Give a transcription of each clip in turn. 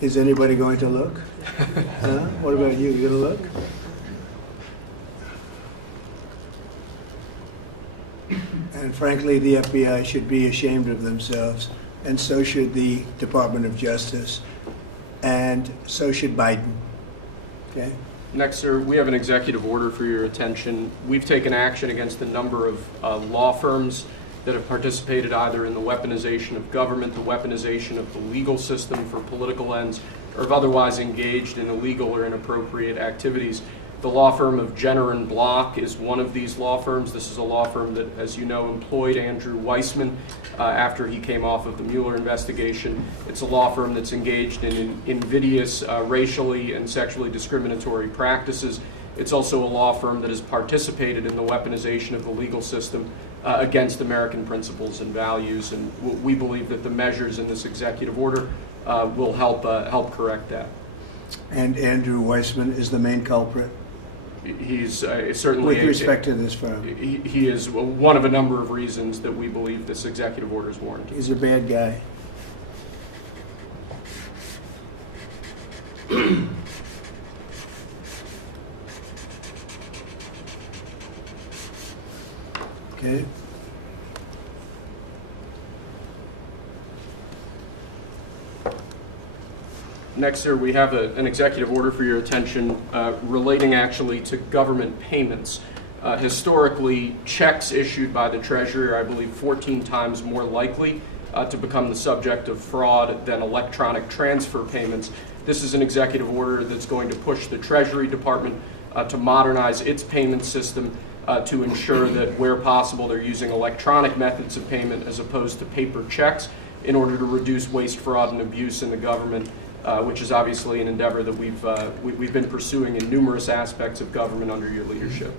Is anybody going to look? What about you? You going to look? And frankly, the FBI should be ashamed of themselves, and so should the Department of Justice, and so should Biden. Okay? Next, sir, we have an executive order for your attention. We've taken action against a number of law firms that have participated either in the weaponization of government, the weaponization of the legal system for political ends, or have otherwise engaged in illegal or inappropriate activities. The law firm of Jenner and Block is one of these law firms. This is a law firm that, as you know, employed Andrew Weissman after he came off of the Mueller investigation. It's a law firm that's engaged in invidious racially and sexually discriminatory practices. It's also a law firm that has participated in the weaponization of the legal system against American principles and values, and we believe that the measures in this executive order will help correct that. And Andrew Weissman is the main culprit? He's certainly... With respect to this firm? He is one of a number of reasons that we believe this executive order is warranted. He's a bad guy. Okay. Next, sir, we have an executive order for your attention relating actually to government payments. Historically, checks issued by the Treasury are, I believe, 14 times more likely to become the subject of fraud than electronic transfer payments. This is an executive order that's going to push the Treasury Department to modernize its payment system to ensure that where possible they're using electronic methods of payment as opposed to paper checks in order to reduce waste, fraud, and abuse in the government, which is obviously an endeavor that we've been pursuing in numerous aspects of government under your leadership.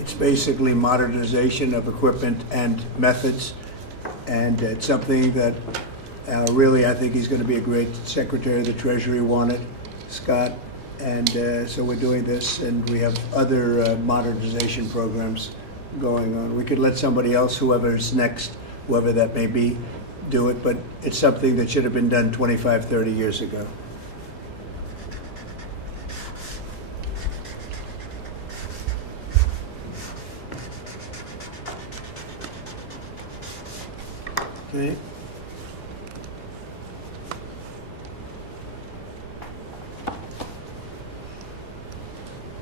It's basically modernization of equipment and methods, and it's something that really I think he's going to be a great Secretary of the Treasury, wanted, Scott. And so we're doing this, and we have other modernization programs going on. We could let somebody else, whoever's next, whoever that may be, do it, but it's something that should have been done 25, 30 years ago. Okay.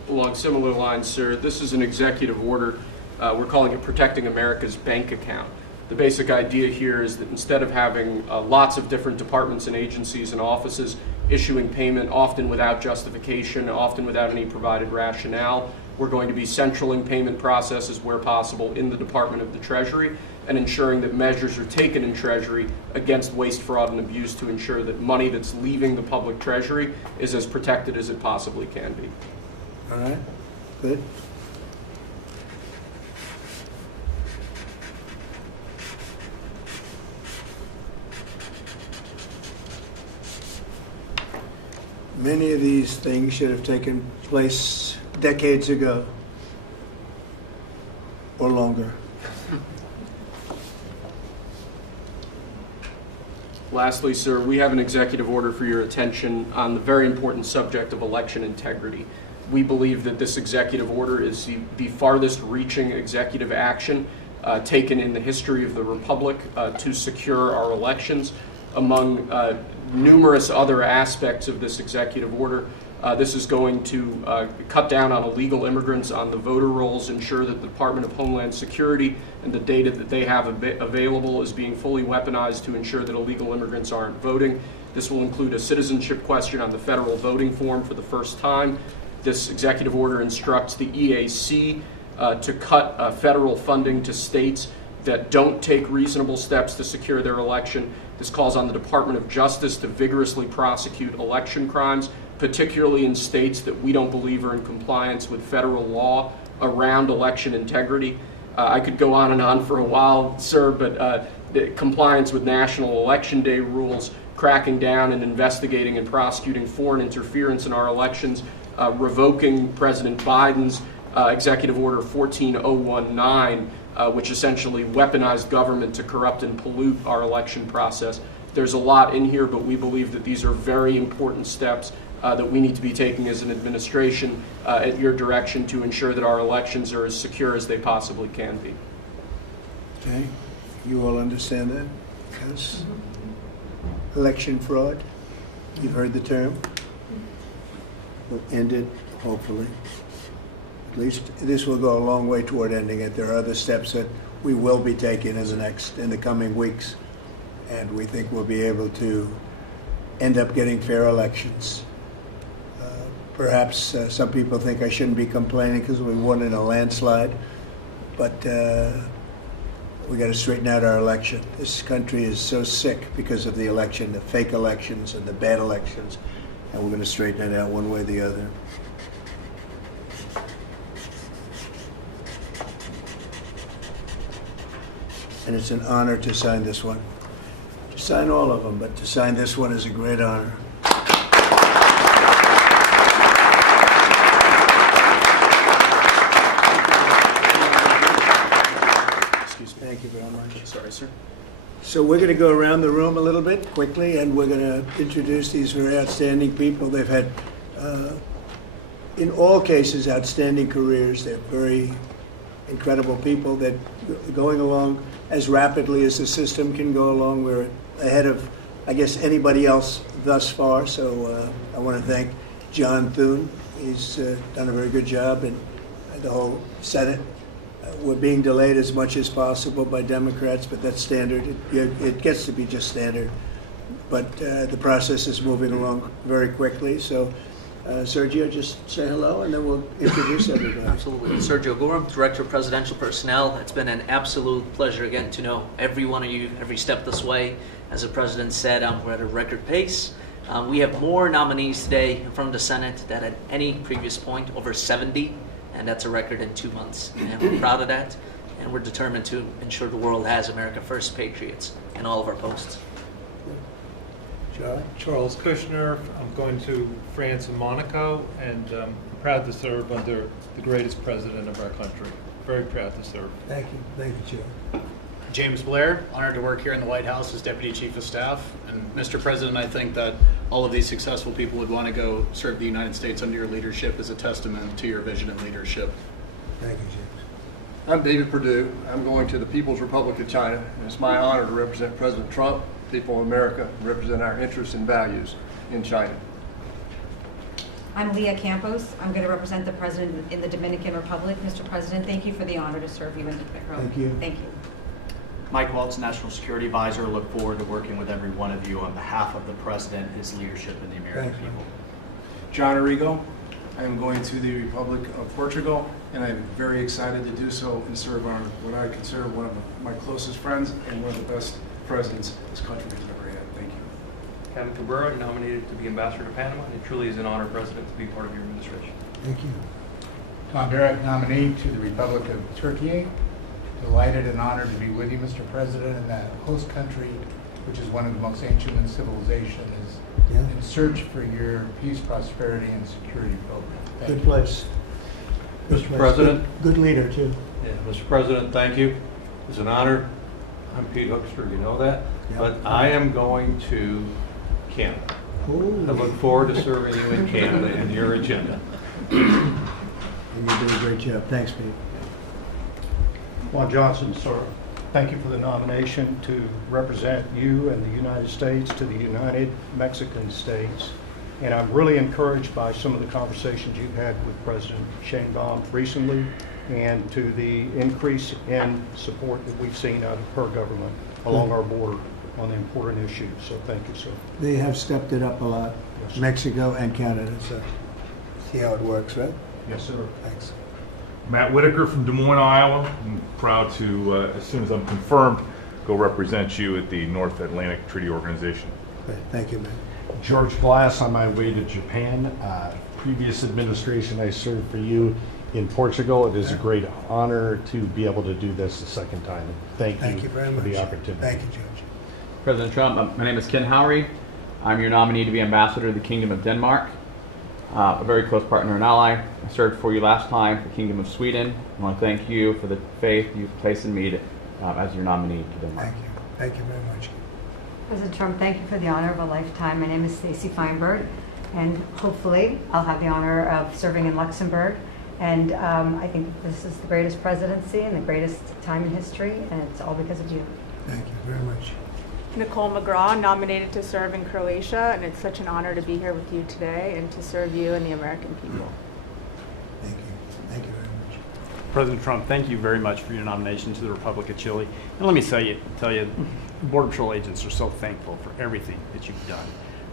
Along similar lines, sir, this is an executive order. We're calling it Protecting America's Bank Account. The basic idea here is that instead of having lots of different departments and agencies and offices issuing payment, often without justification, often without any provided rationale, we're going to be centraling payment processes where possible in the Department of the Treasury and ensuring that measures are taken in Treasury against waste, fraud, and abuse to ensure that money that's leaving the public Treasury is as protected as it possibly can be. All right, good. Many of these things should have taken place decades ago or longer. Lastly, sir, we have an executive order for your attention on the very important subject of election integrity. We believe that this executive order is the farthest reaching executive action taken in the history of the Republic to secure our elections. Among numerous other aspects of this executive order, this is going to cut down on illegal immigrants on the voter rolls, ensure that the Department of Homeland Security and the data that they have available is being fully weaponized to ensure that illegal immigrants aren't voting. This will include a citizenship question on the federal voting form for the first time. This executive order instructs the EAC to cut federal funding to states that don't take reasonable steps to secure their election. This calls on the Department of Justice to vigorously prosecute election crimes, particularly in states that we don't believe are in compliance with federal law around election integrity. I could go on and on for a while, sir, but the compliance with National Election Day rules, cracking down and investigating and prosecuting foreign interference in our elections, revoking President Biden's Executive Order 14019, which essentially weaponized government to corrupt and pollute our election process. There's a lot in here, but we believe that these are very important steps that we need to be taking as an administration at your direction to ensure that our elections are as secure as they possibly can be. Okay, you all understand that? Yes. Election fraud, you've heard the term. We'll end it, hopefully. At least this will go a long way toward ending it. There are other steps that we will be taking in the coming weeks, and we think we'll be able to end up getting fair elections. Perhaps some people think I shouldn't be complaining because we won in a landslide, but we got to straighten out our election. This country is so sick because of the election, the fake elections and the bad elections, and we're going to straighten it out one way or the other. And it's an honor to sign this one. To sign all of them, but to sign this one is a great honor. Thank you very much. Sorry, sir. So we're going to go around the room a little bit quickly, and we're going to introduce these very outstanding people. They've had, in all cases, outstanding careers. They're very incredible people that are going along as rapidly as the system can go along. We're ahead of, I guess, anybody else thus far. So I want to thank John Thune. He's done a very good job, and the whole Senate. We're being delayed as much as possible by Democrats, but that's standard. It gets to be just standard. But the process is moving along very quickly. So, Sergio, just say hello, and then we'll introduce everybody. Absolutely. Sergio Gorham, Director of Presidential Personnel. It's been an absolute pleasure again to know every one of you every step this way. As the President said, we're at a record pace. We have more nominees today in front of the Senate than at any previous point, over 70. And that's a record in 2 months. And we're proud of that. And we're determined to ensure the world has America First patriots in all of our posts. Charlie? Charles Kushner. I'm going to France and Monaco, and I'm proud to serve under the greatest president of our country. Very proud to serve. Thank you. Thank you, Joe. James Blair, honored to work here in the White House as Deputy Chief of Staff. And Mr. President, I think that all of these successful people would want to go serve the United States under your leadership as a testament to your vision and leadership. Thank you, James. I'm David Perdue. I'm going to the People's Republic of China, and it's my honor to represent President Trump, people of America, and represent our interests and values in China. I'm Leah Campos. I'm going to represent the President in the Dominican Republic. Mr. President, thank you for the honor to serve you in the Dominican. Thank you. Thank you. Mike Waltz, National Security Advisor. Look forward to working with every one of you on behalf of the President, his leadership, and the American people. John Arrigo. I am going to the Republic of Portugal, and I'm very excited to do so and serve on what I consider one of my closest friends and one of the best presidents this country has ever had. Thank you. Kevin Cabrera, nominated to be Ambassador to Panama. It truly is an honor, President, to be part of your administration. Thank you. Tom Derek, nominee to the Republic of Turkey. Delighted and honored to be with you, Mr. President, in that host country, which is one of the most ancient in civilization, is in search for your peace, prosperity, and security program. Good place. Mr. President. Good leader, too. Yeah, Mr. President, thank you. It's an honor. I'm Pete Hoekstra, you know that. Yeah. But I am going to Canada. Ooh. I look forward to serving you in Canada and your agenda. And you did a great job. Thanks, Pete. Juan Johnson, sir. Thank you for the nomination to represent you and the United States to the United Mexican States. And I'm really encouraged by some of the conversations you've had with President Sheinbaum recently and to the increase in support that we've seen out of her government along our border on the important issues. So thank you, sir. They have stepped it up a lot, Yes, Mexico and Canada. So see how it works, right? Yes, sir. Thanks. Matt Whitaker from Des Moines, Iowa. I'm proud to, as soon as I'm confirmed, go represent you at the North Atlantic Treaty Organization. Great. Thank you, man. George Glass, on my way to Japan. Previous administration, I served for you in Portugal. It is a great honor to be able to do this the second time. Thank you very for much. the opportunity. Thank you, George. President Trump, my name is Ken Howry. I'm your nominee to be Ambassador to the Kingdom of Denmark, a very close partner and ally. I served for you last time, the Kingdom of Sweden. I want to thank you for the faith you've placed in me as your nominee to Denmark. Thank you. Thank you very much. President Trump, thank you for the honor of a lifetime. My name is Stacy Feinberg, and hopefully I'll have the honor of serving in Luxembourg. And I think this is the greatest presidency and the greatest time in history, and it's all because of you. Thank you very much. Nicole McGraw, nominated to serve in Croatia, and it's such an honor to be here with you today and to serve you and the American people. Thank you. Thank you very much. President Trump, thank you very much for your nomination to the Republic of Chile. And let me tell you, Border Patrol agents are so thankful for everything that you've done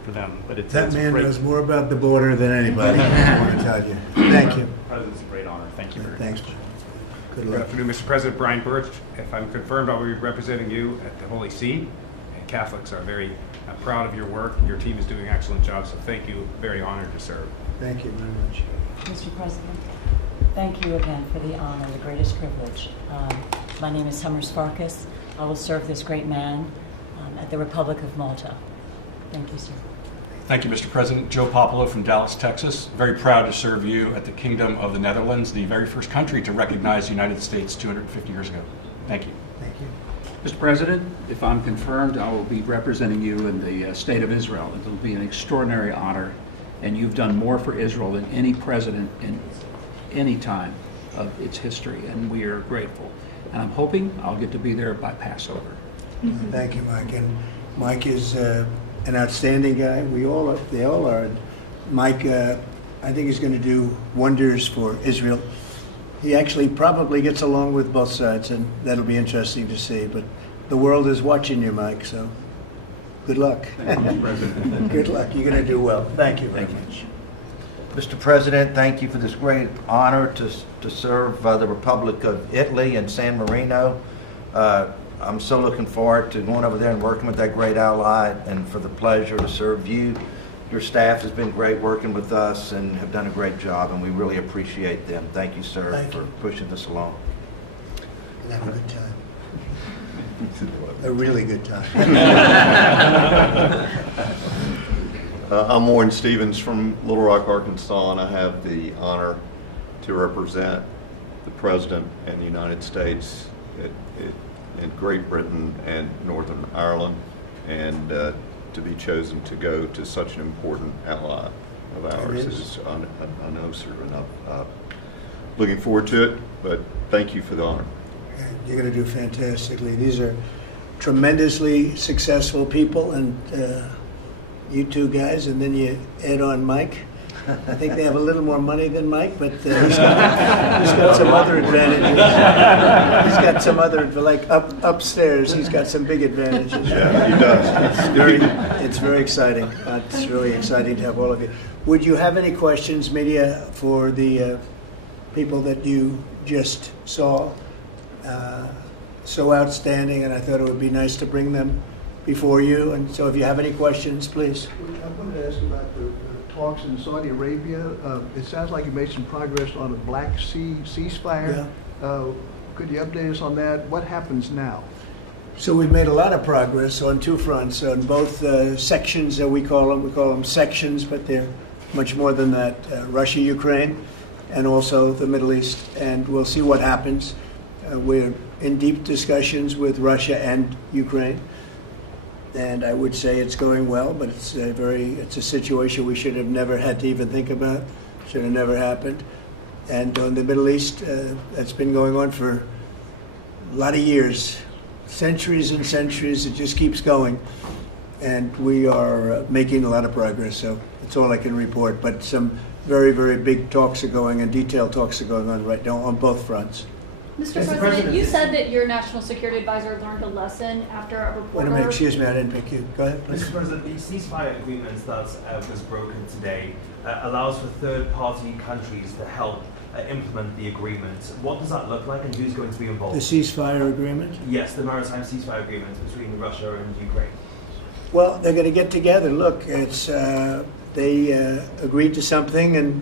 for them. But it's That man great. knows more about the border than anybody, I want to tell you. Thank you. President, it's a great honor. Thank you very Thanks. much. Good Good luck. afternoon, Mr. President. Brian Birch. If I'm confirmed, I'll be representing you at the Holy See. And Catholics are very proud of your work. Your team is doing an excellent job, so thank you. Very honored to serve. Thank you very much. Mr. President, thank you again for the honor, the greatest privilege. My name is Summers Farkas. I will serve this great man at the Republic of Malta. Thank you, sir. Thank you, Mr. President. Joe Popolo from Dallas, Texas. Very proud to serve you at the Kingdom of the Netherlands, the very first country to recognize the United States 250 years ago. Thank you. Thank you. Mr. President, if I'm confirmed, I will be representing you in the state of Israel. It will be an extraordinary honor, and you've done more for Israel than any president in any time of its history, and we are grateful. And I'm hoping I'll get to be there by Passover. Thank you, Mike. And Mike is an outstanding guy. They all are. Mike, I think he's going to do wonders for Israel. He actually probably gets along with both sides, and that'll be interesting to see. But the world is watching you, Mike, so good luck. Thank you, Mr. President. Good luck. You're going to do well. Thank you very much. Mr. President, thank you for this great honor to serve the Republic of Italy and San Marino. I'm so looking forward to going over there and working with that great ally, and for the pleasure to serve you. Your staff has been great working with us and have done a great job, and we really appreciate them. Thank you, sir, for pushing this along. And have a good time. A really good time. I'm Warren Stevens from Little Rock, Arkansas, and I have the honor to represent the President and the United States in Great Britain and Northern Ireland, and to be chosen to go to such an important ally of ours is, I know, sir, and I'm looking forward to it, but thank you for the honor. You're going to do fantastically. These are tremendously successful people, and you two guys, and then you add on Mike. I think they have a little more money than Mike, but he's got some other advantages. He's got some other, like upstairs, he's got some big advantages. Yeah, he does. It's very exciting. It's really exciting to have all of you. Would you have any questions, media, for the people that you just saw? So outstanding, and I thought it would be nice to bring them before you. And so if you have any questions, please. I wanted to ask about the talks in Saudi Arabia. It sounds like you made some progress on a Black Sea ceasefire. Yeah. Could you update us on that? What happens now? So we've made a lot of progress on two fronts, on both sections that we call them sections, but they're much more than that, Russia, Ukraine, and also the Middle East, and we'll see what happens. We're in deep discussions with Russia and Ukraine, and I would say it's going well, but it's a situation we should have never had to even think about, should have never happened. And on the Middle East, that's been going on for a lot of years, centuries and centuries. It just keeps going, and we are making a lot of progress. So that's all I can report. But some very, very big talks are going, and detailed talks are going on right now on both fronts. Mr. President, you said that your national security advisor learned a lesson after a reporter... Wait a minute, excuse me, I didn't pick you. Go ahead, please. Mr. President, the ceasefire agreement that was broken today allows for third-party countries to help implement the agreement. What does that look like, and who's going to be involved? The ceasefire agreement? Yes, the maritime ceasefire agreement between Russia and Ukraine. Well, they're going to get together. Look, it's they agreed to something, and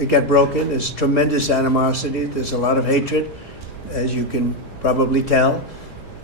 it got broken. There's tremendous animosity. There's a lot of hatred, as you can probably tell,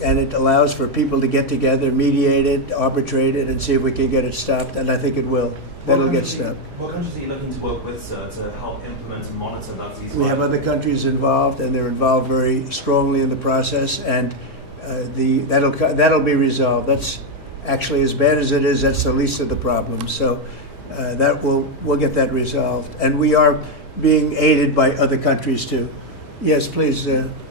and it allows for people to get together, mediate it, arbitrate it, and see if we can get it stopped, and I think it will. That'll get stopped. What countries are you looking to work with, sir, to help implement and monitor that ceasefire? We have other countries involved, and they're involved very strongly in the process, and that'll be resolved. That's Actually, as bad as it is, that's the least of the problems. So we'll get that resolved. And we are being aided by other countries too. Yes, please,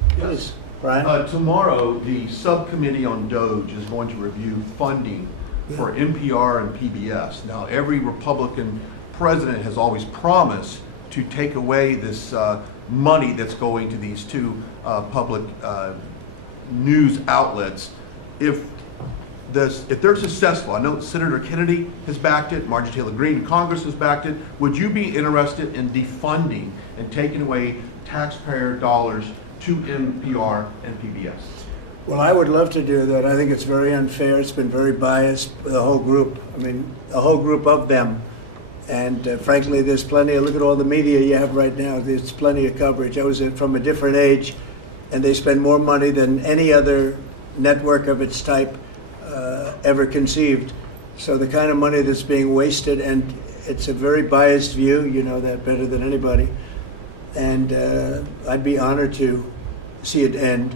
please, Brian. Tomorrow, the subcommittee on DOGE is going to review funding for NPR and PBS. Now, every Republican president has always promised to take away this money that's going to these two public news outlets. If they're successful, I know Senator Kennedy has backed it, Marjorie Taylor Greene in Congress has backed it, would you be interested in defunding and taking away taxpayer dollars to NPR and PBS? Well, I would love to do that. I think it's very unfair. It's been very biased, the whole group. I mean, a whole group of them. And frankly, there's plenty look at all the media you have right now. There's plenty of coverage. I was from a different age, and they spend more money than any other network of its type ever conceived. So the kind of money that's being wasted, and it's a very biased view, you know that better than anybody. And I'd be honored to see it end.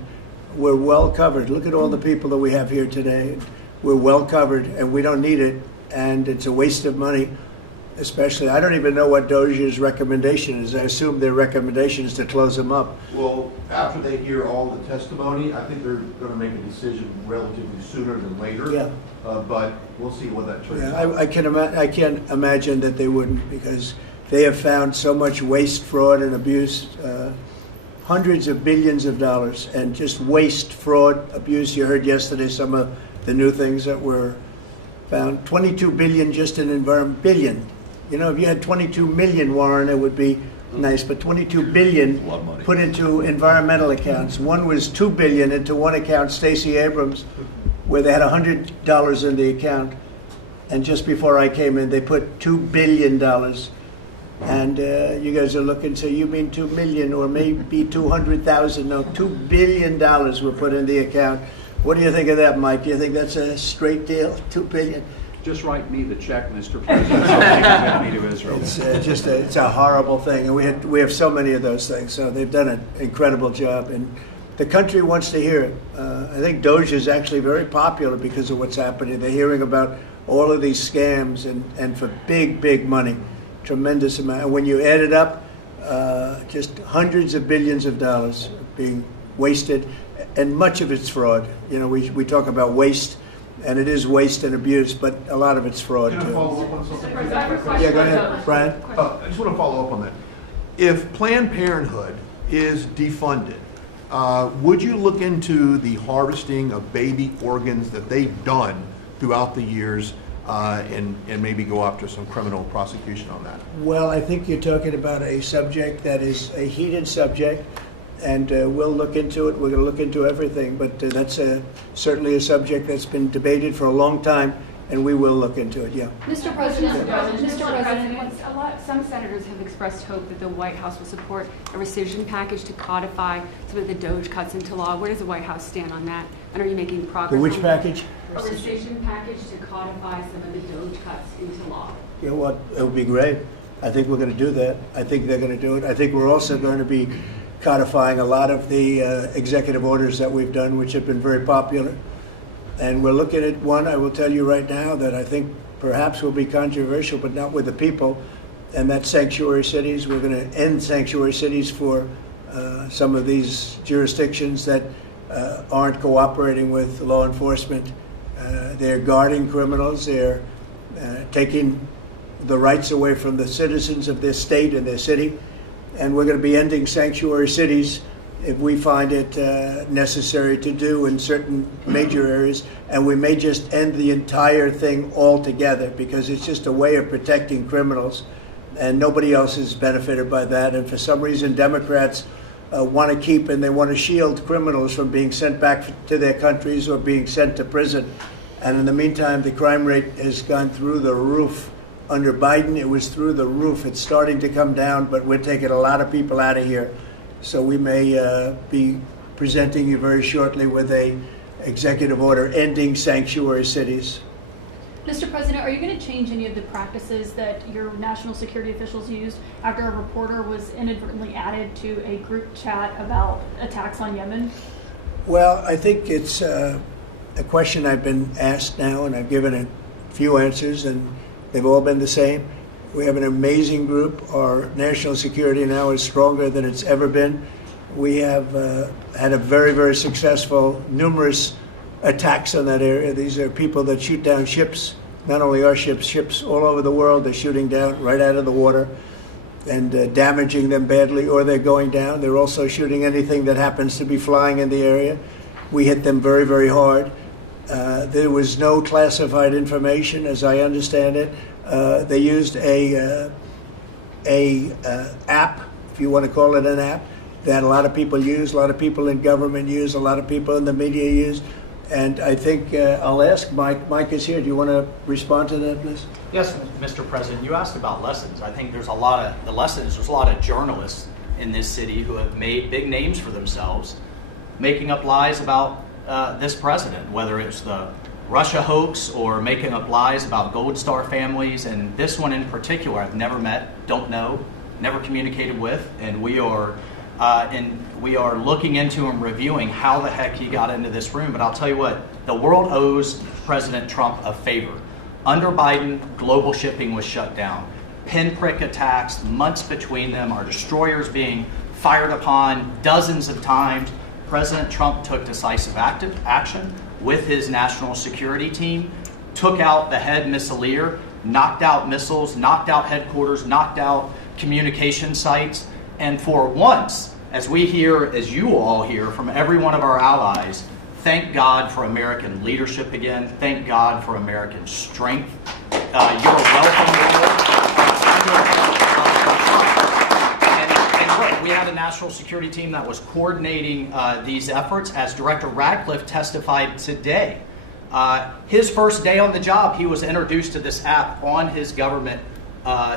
We're well covered. Look at all the people that we have here today. We're well covered, and we don't need it, and it's a waste of money. Especially, I don't even know what DOJ's recommendation is. I assume their recommendation is to close them up. Well, after they hear all the testimony, I think they're going to make a decision relatively sooner than later. Yeah. But we'll see what that turns Yeah, out. I can't imagine that they wouldn't, because they have found so much waste, fraud, and abuse, hundreds of billions of dollars, and just waste, fraud, abuse. You heard yesterday some of the new things that were found. 22 billion just in environment, billion. You know, if you had 22 million, Warren, it would be nice, but 22 billion put into environmental accounts. One was 2 billion into one account, Stacey Abrams, where they had $100 in the account. And just before I came in, they put $2 billion. And you guys are looking, so you mean 2 million or maybe 200,000? No, $2 billion were put in the account. What do you think of that, Mike? Do you think that's a straight deal, 2 billion? Just write me the check, Mr. President. So I can send me to Israel. It's it's a horrible thing, and we have so many of those things. So they've done an incredible job, and the country wants to hear it. I think Doge is actually very popular because of what's happening. They're hearing about all of these scams and for big money, tremendous amount. And when you add it up, just hundreds of billions of dollars being wasted, and much of it's fraud. You know, we talk about waste. And it is waste and abuse, but a lot of it's fraud Can I too. follow up on something? Yeah, go ahead, Brian. I just want to follow up on that. If Planned Parenthood is defunded, would you look into the harvesting of baby organs that they've done throughout the years and maybe go after some criminal prosecution on that? Well, I think you're talking about a subject that is a heated subject, and we'll look into it. We're going to look into everything, but that's certainly a subject that's been debated for a long time, and we will look into it, yeah. Mr. President, Some senators have expressed hope that the White House will support a rescission package to codify some of the DOGE cuts into law. Where does the White House stand on that? And are you making progress? The which on package? A rescission package to codify some of the DOGE cuts into law. You know what? It would be great. I think we're going to do that. I think they're going to do it. I think we're also going to be codifying a lot of the executive orders that we've done, which have been very popular. And we're looking at one, I will tell you right now, that I think perhaps will be controversial, but not with the people, and that's sanctuary cities. We're going to end sanctuary cities for some of these jurisdictions that aren't cooperating with law enforcement. They're guarding criminals. They're taking the rights away from the citizens of their state and their city. And we're going to be ending sanctuary cities if we find it necessary to do in certain major areas. And we may just end the entire thing altogether, because it's just a way of protecting criminals, and nobody else is benefited by that. And for some reason, Democrats want to keep and they want to shield criminals from being sent back to their countries or being sent to prison. And in the meantime, the crime rate has gone through the roof. Under Biden, it was through the roof. It's starting to come down, but we're taking a lot of people out of here. So we may be presenting you very shortly with a executive order ending sanctuary cities. Mr. President, are you going to change any of the practices that your national security officials used after a reporter was inadvertently added to a group chat about attacks on Yemen? Well, I think it's a question I've been asked now, and I've given a few answers, and they've all been the same. We have an amazing group. Our national security now is stronger than it's ever been. We have had a very, very successful, numerous attacks on that area. These are people that shoot down ships, not only our ships, ships all over the world. They're shooting down right out of the water and damaging them badly, or they're going down. They're also shooting anything that happens to be flying in the area. We hit them very, very hard. There was no classified information, as I understand it. They used a app, if you want to call it an app, that a lot of people use, a lot of people in government use, a lot of people in the media use. And I think I'll ask Mike. Mike is here. Do you want to respond to that, please? Yes, Mr. President. You asked about lessons. I think there's a lot of journalists in this city who have made big names for themselves, making up lies about this president, whether it's the Russia hoax or making up lies about Gold Star families. And this one in particular, I've never met, don't know, never communicated with, and we are looking into and reviewing how the heck he got into this room. But I'll tell you what, the world owes President Trump a favor. Under Biden, global shipping was shut down. Pinprick attacks, months between them, our destroyers being fired upon dozens of times. President Trump took decisive action with his national security team, took out the head missileer, knocked out missiles, knocked out headquarters, knocked out communication sites. And for once, as we hear, as you all hear from every one of our allies, thank God for American leadership again. Thank God for American strength. You're welcome. And look, we had a national security team that was coordinating these efforts. As Director Radcliffe testified today, his first day on the job, he was introduced to this app on his government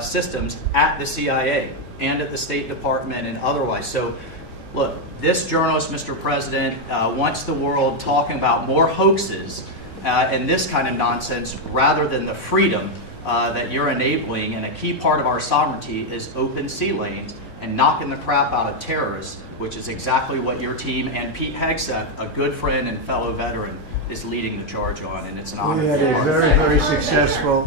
systems at the CIA and at the State Department and otherwise. So, look, this journalist, Mr. President, wants the world talking about more hoaxes and this kind of nonsense rather than the freedom that you're enabling. And a key part of our sovereignty is open sea lanes and knocking the crap out of terrorists, which is exactly what your team and Pete Hegseth, a good friend and fellow veteran, is leading the charge on. And it's an honor. We had a very, very successful,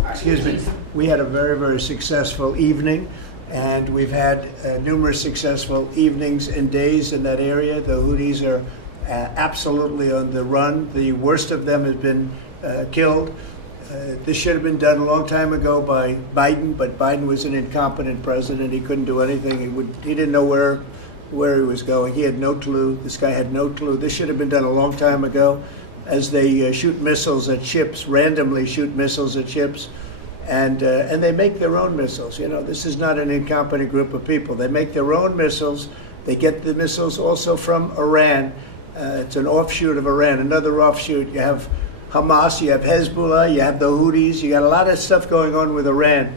we had a very, very successful evening. And we've had numerous successful evenings and days in that area. The Houthis are absolutely on the run. The worst of them has been killed. This should have been done a long time ago by Biden, but Biden was an incompetent president. He couldn't do anything. He didn't know where he was going. He had no clue. This guy had no clue. This should have been done a long time ago. As they shoot missiles at ships, randomly shoot missiles at ships. And they make their own missiles. You know, this is not an incompetent group of people. They make their own missiles. They get the missiles also from Iran. It's an offshoot of Iran, another offshoot. You have Hamas, you have Hezbollah, you have the Houthis. You got a lot of stuff going on with Iran.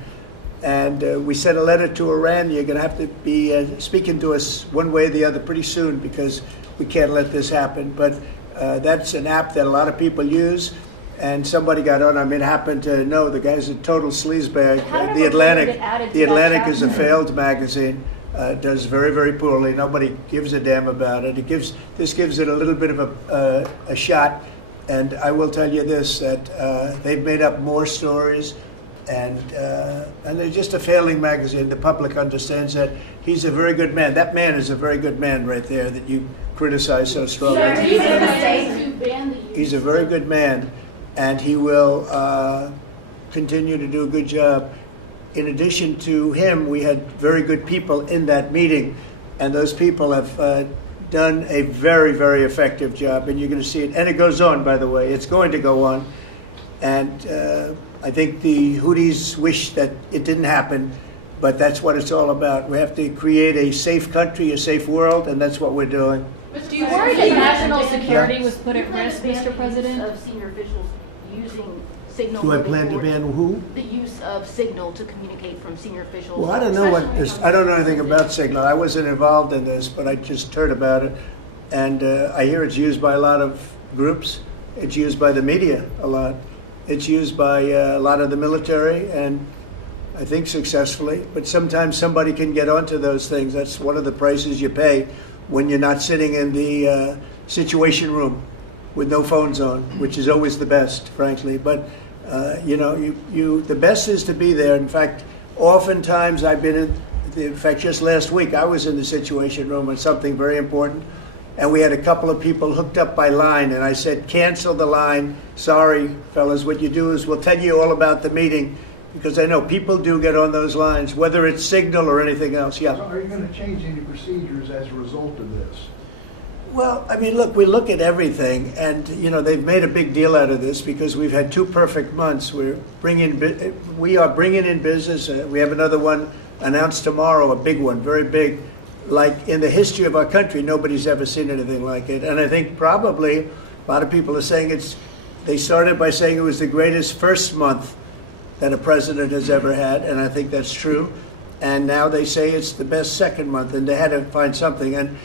And we sent a letter to Iran. You're going to have to be speaking to us one way or the other pretty soon because we can't let this happen. But that's an app that a lot of people use. And somebody got on. I mean, happened to know the guy's a total sleazebag. The Atlantic is a failed magazine. Does very, very poorly. Nobody gives a damn about it. This gives it a little bit of a shot. And I will tell you this: that they've made up more stories, and they're just a failing magazine. The public understands that. He's a very good man. That man is a very good man right there that you criticize so strongly. He's a very good man. And he will continue to do a good job. In addition to him, we had very good people in that meeting, and those people have done a very, very effective job, and you're going to see it. And it goes on, by the way. It's going to go on. And I think the Houthis wish that it didn't happen, but that's what it's all about. We have to create a safe country, a safe world, and that's what we're doing. Do you worry that national security was put at risk, Mr. President? Of senior officials using signal. Do I plan to ban who? The use of signal to communicate from senior officials. Well, I don't know I don't know anything about signal. I wasn't involved in this, but I just heard about it, and I hear it's used by a lot of groups. It's used by the media a lot. It's used by a lot of the military, and I think successfully. But sometimes somebody can get onto those things. That's one of the prices you pay when you're not sitting in the situation room. with no phones on, which is always the best, frankly. But the best is to be there. In fact, oftentimes I've been in fact, just last week I was in the Situation Room on something very important, and we had a couple of people hooked up by line, and I said, cancel the line. Sorry, fellas, what you do is we'll tell you all about the meeting, because I know people do get on those lines, whether it's Signal or anything else. Yeah. So are you going to change any procedures as a result of this? Well, I mean, look, we look at everything, and they've made a big deal out of this because we've had 2 perfect months. We are bringing in business. We have another one announced tomorrow, a big one, very big. Like in the history of our country, nobody's ever seen anything like it. And I think probably a lot of people are saying they started by saying it was the greatest first month that a president has ever had, and I think that's true. And now they say it's the best second month, and they had to find something. And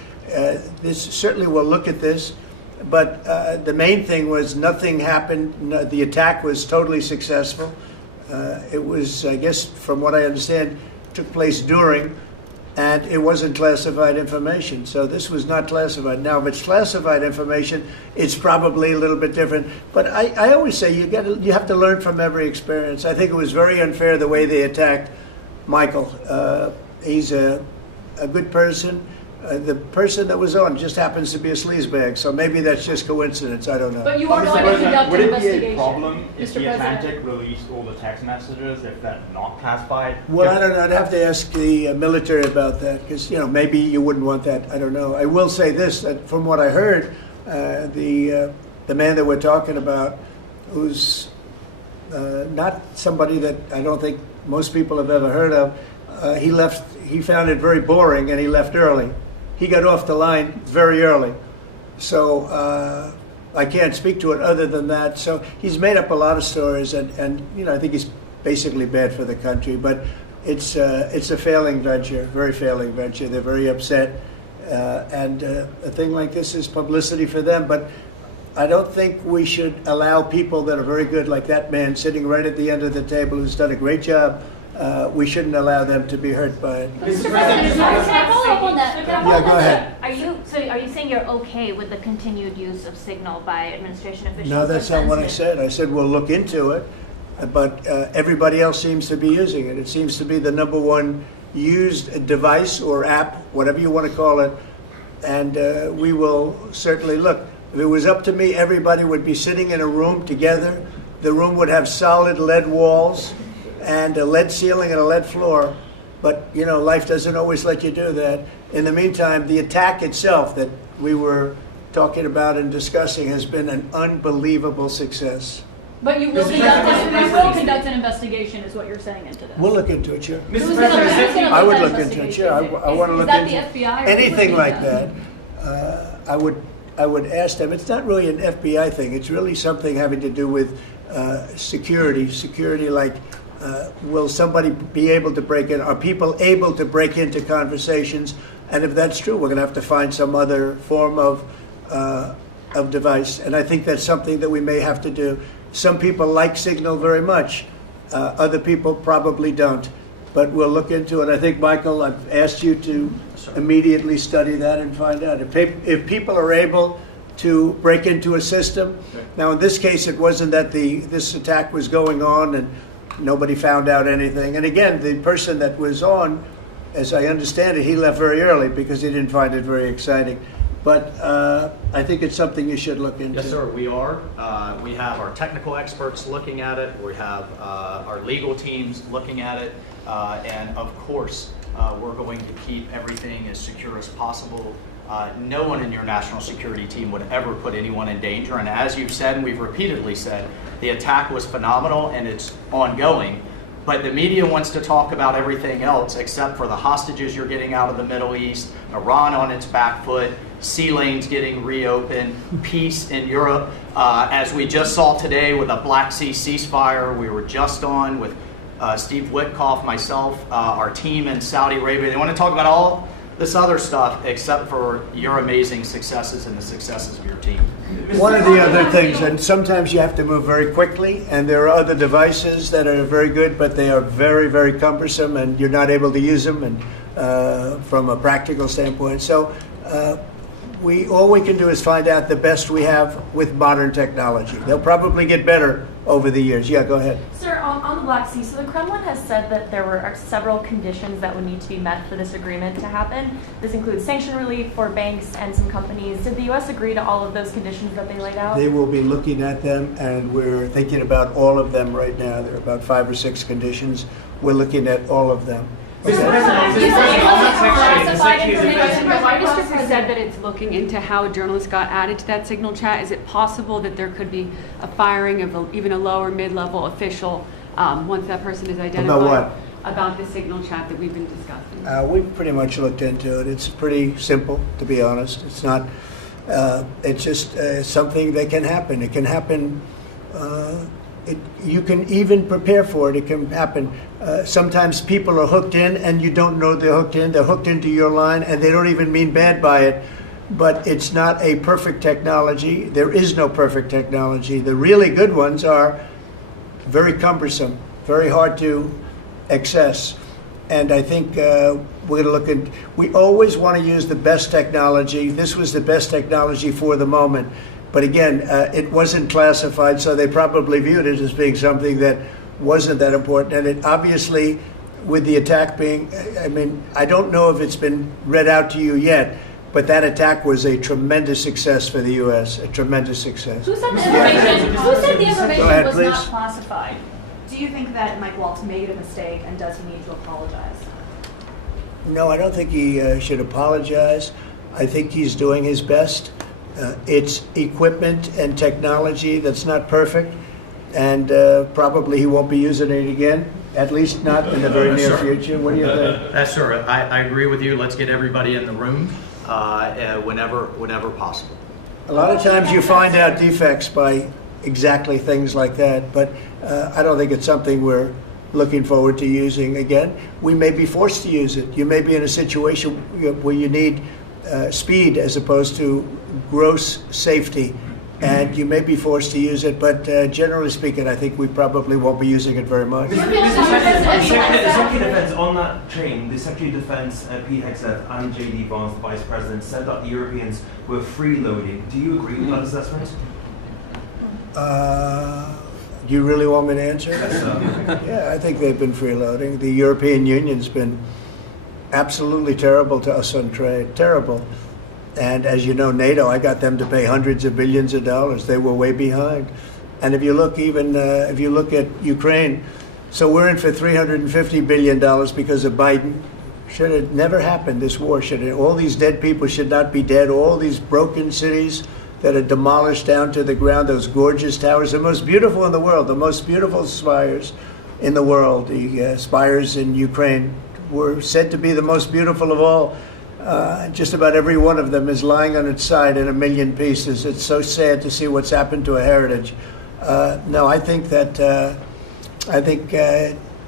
this certainly will look at this, but the main thing was nothing happened. The attack was totally successful. It was, I guess, from what I understand, took place during, and it wasn't classified information. So this was not classified. Now, if it's classified information, it's probably a little bit different. But I always say you have to learn from every experience. I think it was very unfair the way they attacked Michael. He's a good person. The person that was on just happens to be a sleazebag, so maybe that's just coincidence. I don't know. But you are going to conduct would an it be investigation, a problem if Mr. the President. Atlantic released all the text messages if they're not classified? Well, I don't know. I'd have to ask the military about that because maybe you wouldn't want that. I don't know. I will say this: that from what I heard, the man that we're talking about, who's not somebody that I don't think most people have ever heard of, he left. He found it very boring, and he left early. He got off the line very early. So I can't speak to it other than that. So he's made up a lot of stories, and I think he's basically bad for the country. But it's a failing venture, very failing venture. They're very upset, and a thing like this is publicity for them. But I don't think we should allow people that are very good, like that man sitting right at the end of the table, who's done a great job. We shouldn't allow them to be hurt by it. Mr. President, can I follow up on that? Yeah, go ahead. Are you saying you're okay with the continued use of Signal by administration officials? No, that's not what I said. I said we'll look into it, but everybody else seems to be using it. It seems to be the #1 used device or app, whatever you want to call it, and we will certainly look. If it was up to me, everybody would be sitting in a room together. The room would have solid lead walls and a lead ceiling and a lead floor. But, life doesn't always let you do that. In the meantime, the attack itself that we were talking about and discussing has been an unbelievable success. But you will conduct an investigation, is what you're saying into this. We'll look into it, sure. Mr. President, I would look into it, sure. I want to look into Is that the FBI? Or anything who would like be that. I would ask them. It's not really an FBI thing. It's really something having to do with security. Security, like will somebody be able to break in? Are people able to break into conversations? And if that's true, we're going to have to find some other form of device. And I think that's something that we may have to do. Some people like Signal very much. Other people probably don't. But we'll look into it. I think, Michael, I've asked you to immediately study that and find out. If people are able to break into a system, now in this case it wasn't that this attack was going on and nobody found out anything. And again, the person that was on, as I understand it, he left very early because he didn't find it very exciting. But I think it's something you should look into. Yes, sir, we are. We have our technical experts looking at it. We have our legal teams looking at it. And of course, we're going to keep everything as secure as possible. No one in your national security team would ever put anyone in danger. And as you've said, and we've repeatedly said, the attack was phenomenal and it's ongoing. But the media wants to talk about everything else except for the hostages you're getting out of the Middle East, Iran on its back foot, sea lanes getting reopened, peace in Europe. As we just saw today with a Black Sea ceasefire, we were just on with Steve Witkoff, myself, our team in Saudi Arabia. They want to talk about all this other stuff except for your amazing successes and the successes of your team. One of the other things, and sometimes you have to move very quickly, and there are other devices that are very good, but they are very, very cumbersome, and you're not able to use them and from a practical standpoint. So all we can do is find out the best we have with modern technology. They'll probably get better over the years. Yeah, go ahead. Sir, on the Black Sea, so the Kremlin has said that there are several conditions that would need to be met for this agreement to happen. This includes sanction relief for banks and some companies. Did the U.S. agree to all of those conditions that they laid out? They will be looking at them, and we're thinking about all of them right now. There are about 5 or 6 conditions. We're looking at all of them. The White District has said that it's looking into how a journalist got added to that signal chat. Is it possible that there could be a firing of even a lower mid-level official once that person is identified? About what? About the signal chat that we've been discussing. We've pretty much looked into it. It's pretty simple, to be honest. It's not. It's just something that can happen. It can happen. You can even prepare for it. It can happen. Sometimes people are hooked in and you don't know they're hooked in. They're hooked into your line and they don't even mean bad by it. But it's not a perfect technology. There is no perfect technology. The really good ones are very cumbersome, very hard to access. And I think we're going to look at, we always want to use the best technology. This was the best technology for the moment. But again, it wasn't classified, so they probably viewed it as being something that wasn't that important. And it obviously, with the attack being, I mean, I don't know if it's been read out to you yet, but that attack was a tremendous success for the U.S., a tremendous success. Who said the information, Go ahead, was please. not classified? Do you think that Mike Waltz made a mistake, and does he need to apologize? No, I don't think he should apologize. I think he's doing his best. It's equipment and technology that's not perfect, and probably he won't be using it again, at least not in the very near future. What do you think? That's sure. I agree with you. Let's get everybody in the room whenever possible. A lot of times you find out defects by exactly things like that, but I don't think it's something we're looking forward to using again. We may be forced to use it. You may be in a situation where you need speed as opposed to gross safety, and you may be forced to use it, but generally speaking, I think we probably won't be using it very much. The Secretary of Defense, on that train, the Secretary of Defense, Pete Hegseth, and J.D. Vance, the Vice President, said that the Europeans were freeloading. Do you agree with that assessment? Do you really want me to answer? Yes, sir. Yeah, I think they've been freeloading. The European Union's been absolutely terrible to us on trade, terrible. And as you know, NATO, I got them to pay hundreds of billions of dollars. They were way behind. And if you look if you look at Ukraine, so we're in for $350 billion because of Biden. Should have never happened, this war. All these dead people should not be dead. All these broken cities that are demolished down to the ground, those gorgeous towers, the most beautiful in the world, the most beautiful spires in the world. The spires in Ukraine were said to be the most beautiful of all. Just about every one of them is lying on its side in a million pieces. It's so sad to see what's happened to a heritage. No, I think that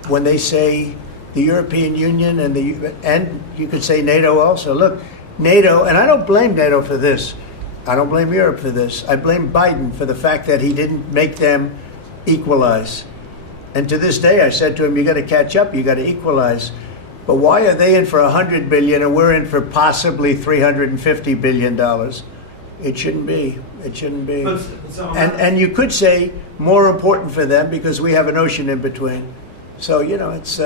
when they say the European Union and you could say NATO also. Look, NATO, and I don't blame NATO for this. I don't blame Europe for this. I blame Biden for the fact that he didn't make them equalize. And to this day, I said to him, you got to catch up, you got to equalize. But why are they in for $100 billion and we're in for possibly $350 billion? It shouldn't be. It shouldn't be. And you could say more important for them because we have an ocean in between. So, you know, it's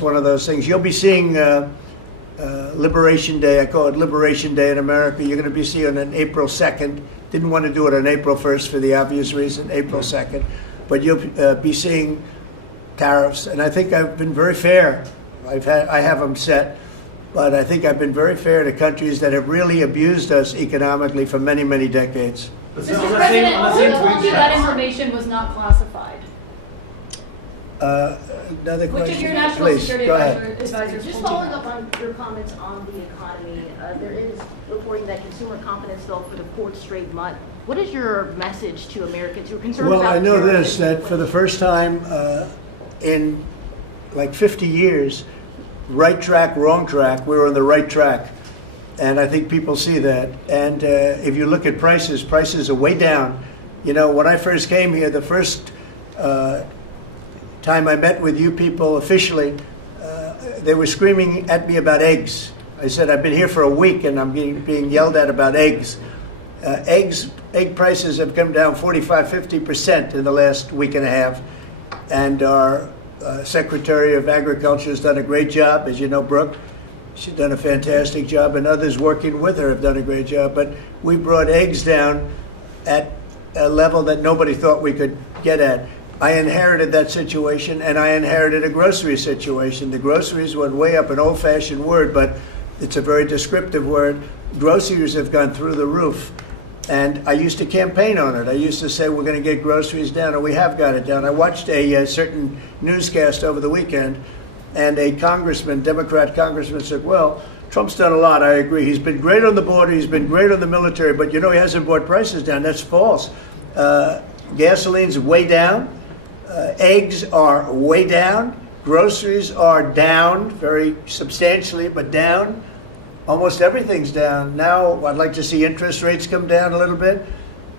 one of those things. You'll be seeing Liberation Day. I call it Liberation Day in America. You're going to be seeing on April 2nd. Didn't want to do it on April 1st for the obvious reason, April 2nd. But you'll be seeing tariffs. And I think I've been very fair. I have them set, but I think I've been very fair to countries that have really abused us economically for many, many decades. Mr. President, who told you that information was not classified? Another question? Which of your national Please, security go ahead. advisors Just told you following that? up on your comments on the economy, there is reporting that consumer confidence fell for the 4th straight month. What is your message to Americans who are concerned about? Well, I know terrorism? this, that for the first time in like 50 years, right track, wrong track, we're on the right track. And I think people see that. And if you look at prices, prices are way down. You know, when I first came here, the first time I met with you people officially, they were screaming at me about eggs. I said, I've been here for a week and I'm being yelled at about eggs. Egg prices have come down 45–50% in the last week and a half. And our Secretary of Agriculture has done a great job, as you know, Brooke. She's done a fantastic job, and others working with her have done a great job. But we brought eggs down at a level that nobody thought we could get at. I inherited that situation, and I inherited a grocery situation. The groceries went way up, an old-fashioned word, but it's a very descriptive word. Groceries have gone through the roof. And I used to campaign on it. I used to say, we're going to get groceries down, and we have got it down. I watched a certain newscast over the weekend, and a congressman, Democrat congressman, said, well, Trump's done a lot, I agree. He's been great on the border, he's been great on the military, but you know he hasn't brought prices down. That's false. Gasoline's way down. Eggs are way down. Groceries are down, very substantially, but down. Almost everything's down. Now, I'd like to see interest rates come down a little bit,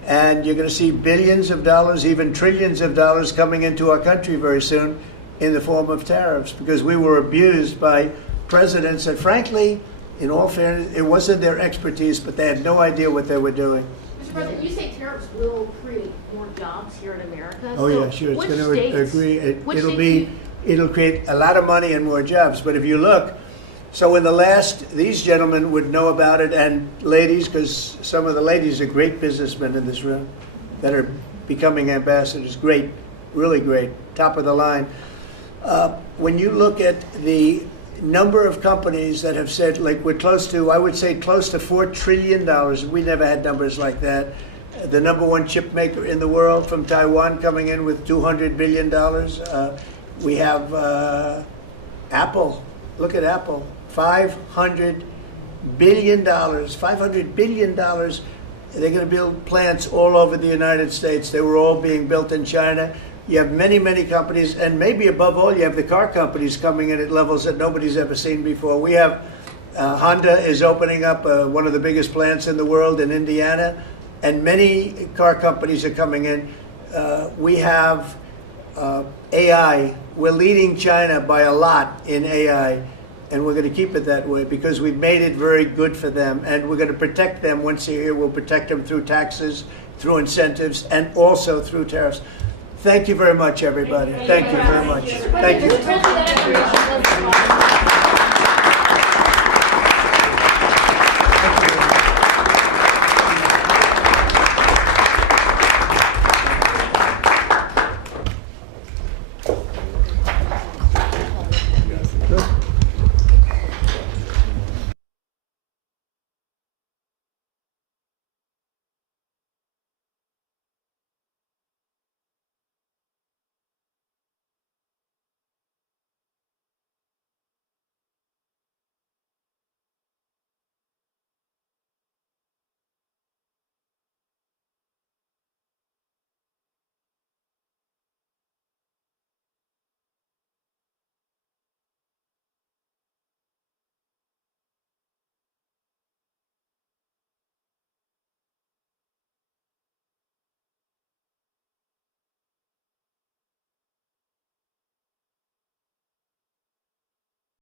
and you're going to see billions of dollars, even trillions of dollars coming into our country very soon in the form of tariffs, because we were abused by presidents that, frankly, in all fairness, it wasn't their expertise, but they had no idea what they were doing. Mr. President, you say tariffs will create more jobs here in America. Oh, so yeah, sure. It's which going to states- agree. which It'll states be, it'll create a lot of money and more jobs. But if you look, so in the last, these gentlemen would know about it, and ladies, because some of the ladies are great businessmen in this room that are becoming ambassadors. Great, really great, top of the line. When you look at the number of companies that have said, like we're close to, I would say close to $4 trillion. We never had numbers like that. The number one chip maker in the world from Taiwan coming in with $200 billion. We have Apple. Look at Apple. $500 billion. $500 billion. They're going to build plants all over the United States. They were all being built in China. You have many, many companies, and maybe above all, you have the car companies coming in at levels that nobody's ever seen before. We have Honda is opening up one of the biggest plants in the world in Indiana, and many car companies are coming in. We have AI. We're leading China by a lot in AI, and we're going to keep it that way because we've made it very good for them, and we're going to protect them once they're here. We'll protect them through taxes, through incentives, and also through tariffs. Thank you very much, everybody. Thank you very much. Thank you.